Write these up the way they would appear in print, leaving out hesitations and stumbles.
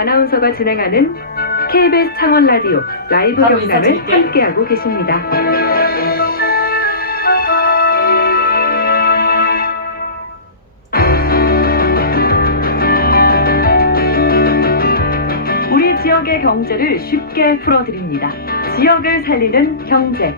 아나운서가 진행하는 KBS 창원 라디오 라이브 바로 경남을 인사드릴게요. 함께하고 계십니다. 우리 지역의 경제를 쉽게 풀어드립니다. 지역을 살리는 경제.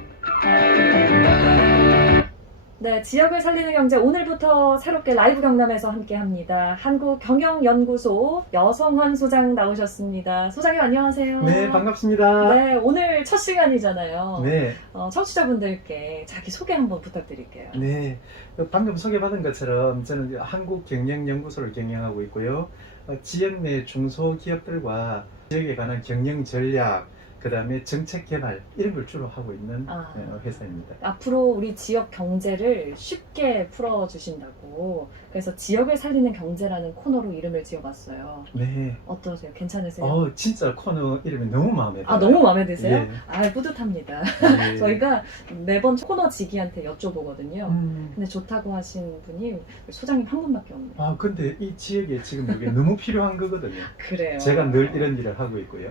네, 지역을 살리는 경제 오늘부터 새롭게 라이브 경남에서 함께합니다. 한국경영연구소 여성환 소장 나오셨습니다. 소장님 안녕하세요. 네, 반갑습니다. 네, 오늘 첫 시간이잖아요. 네, 청취자분들께 자기 소개 한번 부탁드릴게요. 네. 방금 소개받은 것처럼 저는 한국경영연구소를 경영하고 있고요. 지역 내 중소기업들과 지역에 관한 경영 전략, 그 다음에 정책 개발 이런 걸 주로 하고 있는 회사입니다. 앞으로 우리 지역 경제를 쉽게 풀어주신다고 그래서 지역을 살리는 경제라는 코너로 이름을 지어봤어요. 네. 어떠세요? 괜찮으세요? 진짜 코너 이름이 너무 마음에 들어요. 너무 마음에 드세요? 예. 뿌듯합니다. 네. 저희가 매번 코너 지기한테 여쭤보거든요. 음. 근데 좋다고 하신 분이 소장님 한 분밖에 없네요. 근데 이 지역에 지금 이게 너무 필요한 거거든요. 그래요. 제가 늘 이런 일을 하고 있고요.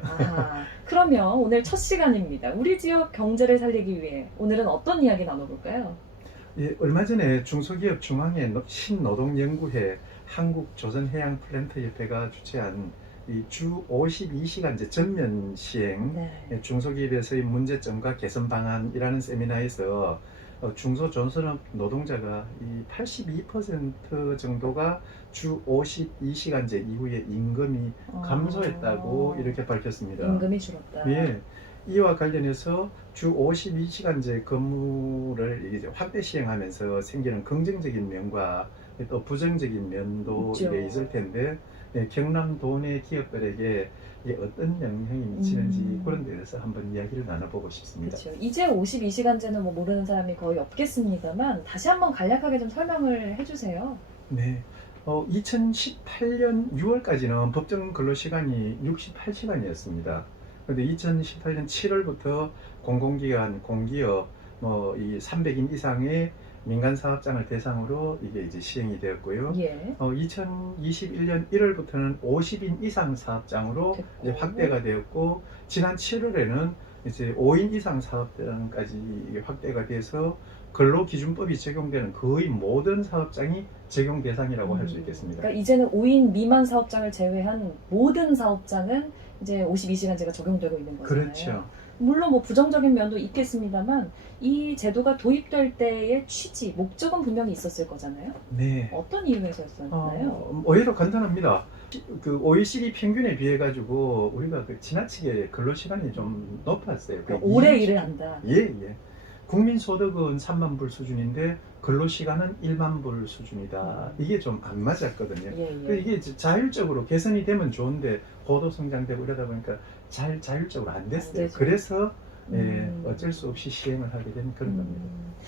그러면 오늘 첫 시간입니다. 우리 지역 경제를 살리기 위해 오늘은 어떤 이야기 나눠볼까요? 예, 얼마 전에 중소기업 중앙회 신노동연구회 한국조선해양플랜트협회가 주최한 이 주 52시간제 전면 시행 네. 중소기업에서의 문제점과 개선 방안이라는 세미나에서 중소존선업 노동자가 이 82% 정도가 주 52시간제 이후에 임금이 감소했다고 이렇게 밝혔습니다. 임금이 줄었다. 예. 이와 관련해서 주 52시간제 근무를 이제 확대 시행하면서 생기는 긍정적인 면과 또 부정적인 면도 있죠. 이게 있을 텐데 경남 도내 기업들에게 이게 어떤 영향이 미치는지 그런 데 대해서 한번 이야기를 나눠보고 싶습니다. 그렇죠. 이제 52시간제는 뭐 모르는 사람이 거의 없겠습니다만 다시 한번 간략하게 좀 설명을 해주세요. 네. 2018년 6월까지는 법정 근로시간이 68시간이었습니다. 그런데 2018년 7월부터 공공기관, 공기업, 이 300인 이상의 민간 사업장을 대상으로 이게 이제 시행이 되었고요. 예. 2021년 1월부터는 50인 이상 사업장으로 이제 확대가 되었고, 지난 7월에는 이제 5인 이상 사업장까지 확대가 돼서 근로기준법이 적용되는 거의 모든 사업장이 적용 대상이라고 할 수 있겠습니다. 그러니까 이제는 5인 미만 사업장을 제외한 모든 사업장은 이제 52시간제가 적용되고 있는 거잖아요. 그렇죠. 물론 뭐 부정적인 면도 있겠습니다만 이 제도가 도입될 때의 취지, 목적은 분명히 있었을 거잖아요. 네. 어떤 이유에서였나요? 오히려 간단합니다. 그 OECD 평균에 비해 가지고 우리가 그 지나치게 근로 시간이 좀 높았어요. 그러니까 오래 일을 한다. 예. 국민 소득은 3만 불 수준인데 근로 시간은 1만 불 수준이다. 이게 좀 안 맞았거든요. 예. 이게 자율적으로 개선이 되면 좋은데 고도 성장되고 이러다 보니까 자율적으로 안 됐어요. 그래서 어쩔 수 없이 시행을 하게 된 그런 겁니다.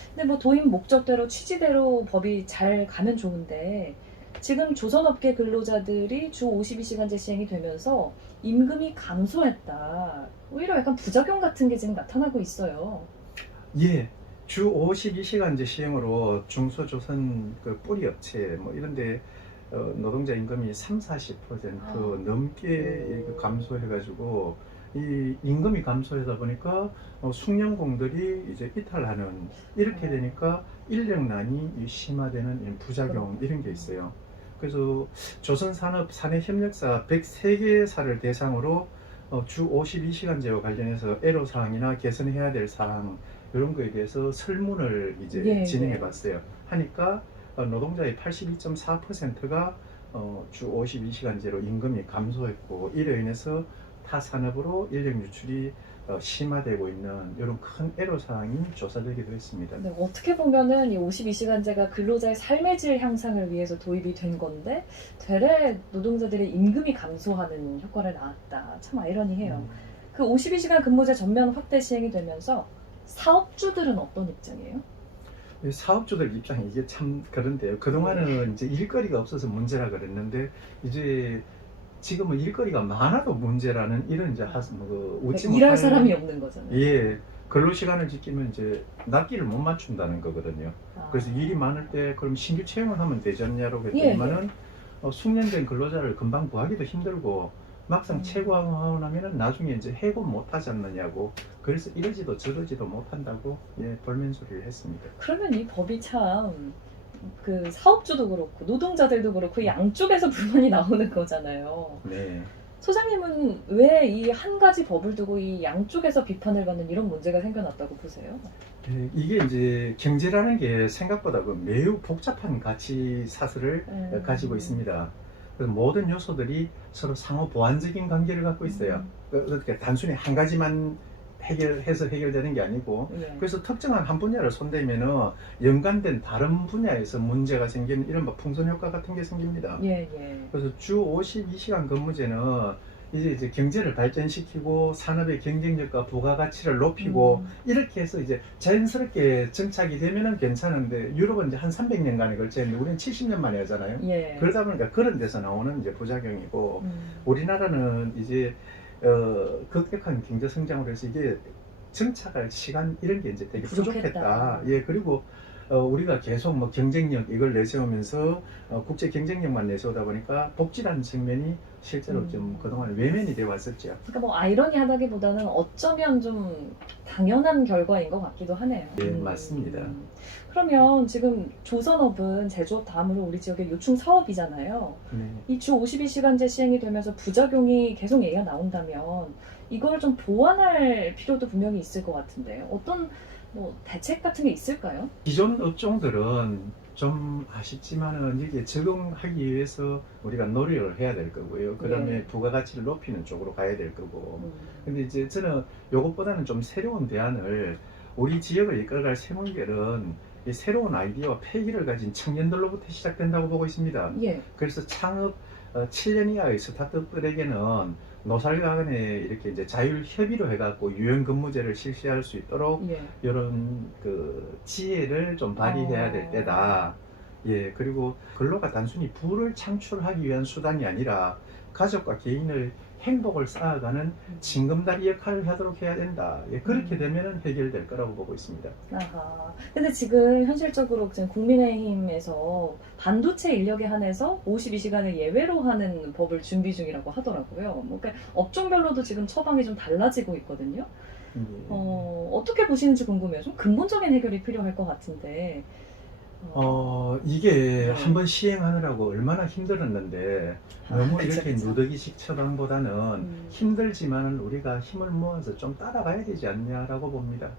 근데 뭐 도입 목적대로 취지대로 법이 잘 가면 좋은데 지금 조선업계 근로자들이 주 52시간제 시행이 되면서 임금이 감소했다. 오히려 약간 부작용 같은 게 지금 나타나고 있어요. 예. 주 52시간제 시행으로 중소조선 그 뿌리 업체 뭐 이런데 노동자 임금이 30-40% 넘게 감소해가지고 이 임금이 감소하다 보니까 숙련공들이 이제 이탈하는 이렇게 되니까 인력난이 심화되는 부작용 이런 게 있어요. 그래서 조선산업 사내협력사 103개사를 대상으로 주 52시간제와 관련해서 애로사항이나 개선해야 될 사항 이런 거에 대해서 설문을 이제 진행해 봤어요. 하니까 노동자의 82.4%가 주 52시간제로 임금이 감소했고 이로 인해서 타 산업으로 인력 유출이 심화되고 있는 이런 큰 애로사항이 조사되기도 했습니다. 네, 어떻게 보면은 이 52시간제가 근로자의 삶의 질 향상을 위해서 도입이 된 건데 되레 노동자들의 임금이 감소하는 효과를 낳았다. 참 아이러니해요. 그 52시간 근무제 전면 확대 시행이 되면서 사업주들은 어떤 입장이에요? 사업주들 입장이 이게 참 그런데요. 그동안은 이제 일거리가 없어서 문제라 그랬는데 이제 지금은 일거리가 많아도 문제라는 이런 이제 웃지 일할 못할 사람이 없는 거잖아요. 예. 근로시간을 지키면 이제 낫기를 못 맞춘다는 거거든요. 그래서 일이 많을 때 그럼 신규 채용을 하면 되지 않냐고 했더니만은 숙련된 근로자를 금방 구하기도 힘들고 막상 최고하고 나면은 나중에 이제 해고 못 하지 않느냐고. 그래서 이러지도 저러지도 못한다고 볼멘소리를 했습니다. 그러면 이 법이 참 그 사업주도 그렇고 노동자들도 그렇고 양쪽에서 불만이 나오는 거잖아요. 네. 소장님은 왜 이 한 가지 법을 두고 이 양쪽에서 비판을 받는 이런 문제가 생겨났다고 보세요? 이게 이제 경제라는 게 생각보다 매우 복잡한 가치 사슬을 가지고 있습니다. 그래서 모든 요소들이 서로 상호 보완적인 관계를 갖고 있어요. 그러니까 단순히 한 가지만 해결해서 해결되는 게 아니고, 예. 그래서 특정한 한 분야를 손대면은 연관된 다른 분야에서 문제가 생기는 이른바 풍선 효과 같은 게 생깁니다. 예, 예. 그래서 주 52시간 근무제는 이제 경제를 발전시키고 산업의 경쟁력과 부가가치를 높이고 이렇게 해서 이제 자연스럽게 정착이 되면은 괜찮은데, 유럽은 이제 한 300년간에 걸쳐 있는데 우리는 70년 만에 하잖아요. 예. 그러다 보니까 그런 데서 나오는 이제 부작용이고, 우리나라는 이제 급격한 경제 성장으로 해서 이게 정착할 시간 이런 게 이제 되게 부족했다. 예, 그리고 우리가 계속 뭐 경쟁력 이걸 내세우면서 국제 경쟁력만 내세우다 보니까 복지라는 측면이 실제로 좀 그동안 외면이 되어 왔었죠. 그러니까 뭐 아이러니하다기보다는 어쩌면 좀 당연한 결과인 것 같기도 하네요. 네, 맞습니다. 그러면 지금 조선업은 제조업 다음으로 우리 지역의 요충 사업이잖아요. 네. 이 주 52시간제 시행이 되면서 부작용이 계속 얘기가 나온다면 이걸 좀 보완할 필요도 분명히 있을 것 같은데 어떤 뭐 대책 같은 게 있을까요? 기존 업종들은 좀 아쉽지만은 이게 적응하기 위해서 우리가 노력을 해야 될 거고요. 그 다음에 네. 부가가치를 높이는 쪽으로 가야 될 거고. 근데 이제 저는 요것보다는 좀 새로운 대안을, 우리 지역을 이끌어갈 새물결은 이 새로운 아이디어와 패기를 가진 청년들로부터 시작된다고 보고 있습니다. 예. 그래서 창업 7년 이하의 스타트업들에게는 노사가 간에 이렇게 이제 자율 협의로 해갖고 유연 근무제를 실시할 수 있도록 예. 이런 그 지혜를 좀 발휘해야 될 때다. 예, 그리고 근로가 단순히 부를 창출하기 위한 수단이 아니라 가족과 개인의 행복을 쌓아가는 징검다리 역할을 하도록 해야 된다. 예, 그렇게 되면은 해결될 거라고 보고 있습니다. 아하. 근데 지금 현실적으로 지금 국민의힘에서 반도체 인력에 한해서 52시간을 예외로 하는 법을 준비 중이라고 하더라고요. 뭐 그러니까 업종별로도 지금 처방이 좀 달라지고 있거든요. 예. 어떻게 보시는지 궁금해요. 좀 근본적인 해결이 필요할 것 같은데. 이게 네. 한번 시행하느라고 얼마나 힘들었는데, 너무 그쵸, 이렇게 그쵸. 누더기식 처방보다는 힘들지만 우리가 힘을 모아서 좀 따라가야 되지 않냐라고 봅니다.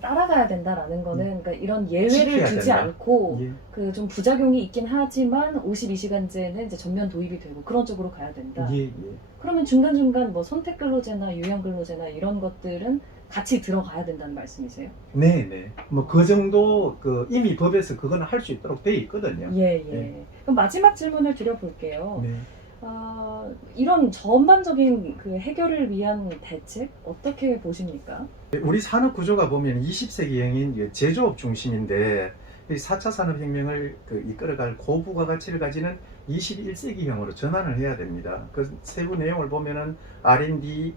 따라가야 된다라는 거는 그러니까 이런 예외를 지켜야 두지 된다. 않고 예. 그 좀 부작용이 있긴 하지만 52시간제는 이제 전면 도입이 되고 그런 쪽으로 가야 된다. 예, 예. 그러면 중간중간 뭐 선택근로제나 유연근로제나 이런 것들은 같이 들어가야 된다는 말씀이세요? 네, 네. 뭐 그 정도 이미 법에서 그거는 할 수 있도록 돼 있거든요. 예, 예. 네. 그럼 마지막 질문을 드려볼게요. 네. 이런 전반적인 그 해결을 위한 대책 어떻게 보십니까? 우리 산업 구조가 보면 20세기형인 제조업 중심인데, 이 4차 산업혁명을 이끌어갈 고부가가치를 가지는 21세기형으로 전환을 해야 됩니다. 그 세부 내용을 보면은 R&D,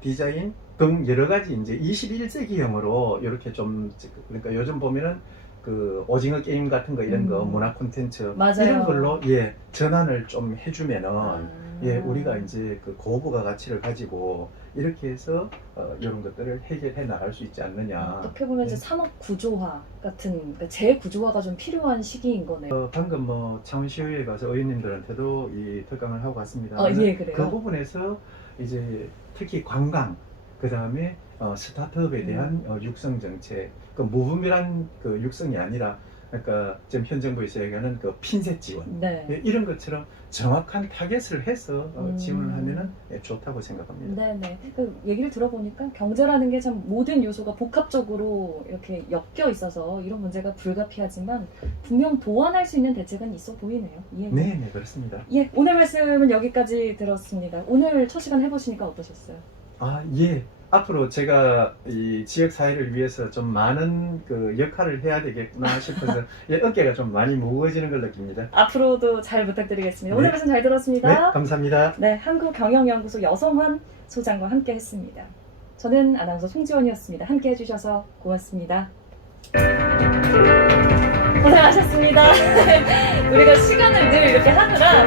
디자인 등 여러 가지 이제 21세기형으로 이렇게 좀, 그러니까 요즘 보면은 그 오징어 게임 같은 거 이런 거 문화 콘텐츠 맞아요. 이런 걸로 전환을 좀 해주면은 우리가 이제 그 고부가 가치를 가지고 이렇게 해서 이런 것들을 해결해 나갈 수 있지 않느냐. 어떻게 보면 이제 산업 구조화 같은 그러니까 재구조화가 좀 필요한 시기인 거네요. 방금 뭐 창원시의회에 가서 의원님들한테도 이 특강을 하고 갔습니다. 예, 그래요. 그 부분에서 이제 특히 관광, 그 다음에 스타트업에 대한 육성 정책, 그 무분별한 그 육성이 아니라, 그러니까 지금 현 정부에서 얘기하는 그 핀셋 지원, 네. 이런 것처럼 정확한 타겟을 해서 지원을 하면은 좋다고 생각합니다. 네네. 그 얘기를 들어보니까 경제라는 게 참 모든 요소가 복합적으로 이렇게 엮여 있어서 이런 문제가 불가피하지만 분명 보완할 수 있는 대책은 있어 보이네요. 예. 네, 네, 그렇습니다. 예, 오늘 말씀은 여기까지 들었습니다. 오늘 첫 시간 해보시니까 어떠셨어요? 예. 앞으로 제가 이 지역 사회를 위해서 좀 많은 그 역할을 해야 되겠구나 싶어서 어깨가 좀 많이 무거워지는 걸 느낍니다. 앞으로도 잘 부탁드리겠습니다. 네. 오늘 말씀 잘 들었습니다. 네, 감사합니다. 네, 한국경영연구소 여성환 소장과 함께 했습니다. 저는 아나운서 송지원이었습니다. 함께 해주셔서 고맙습니다. 고생하셨습니다. 우리가 시간을 늘 이렇게 하느라